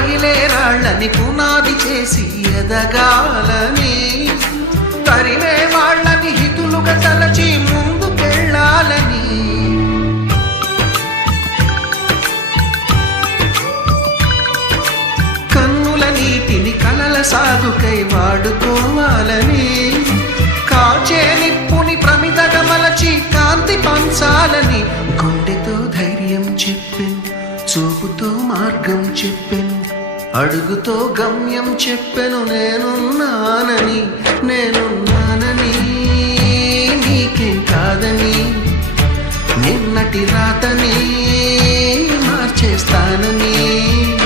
పగిలే రాళ్ళని పునాది చేసి ఎదగాలని, తరిమే వాళ్ళని హితులుగా తలచి ముందుకెళ్ళాలని, కన్నుల నీటిని కలల సాగుకై వాడుకోవాలని, కాచే నిప్పుని ప్రమిదగా మలచి కాంతి పంచాలని, గుండెతో ధైర్యం చెప్పెను, చూపుతో మార్గం చెప్పెను, అడుగుతో గమ్యం చెప్పెను. నేనున్నానని నీకేం కాదని, నిన్నటి రాతని మార్చేస్తానని.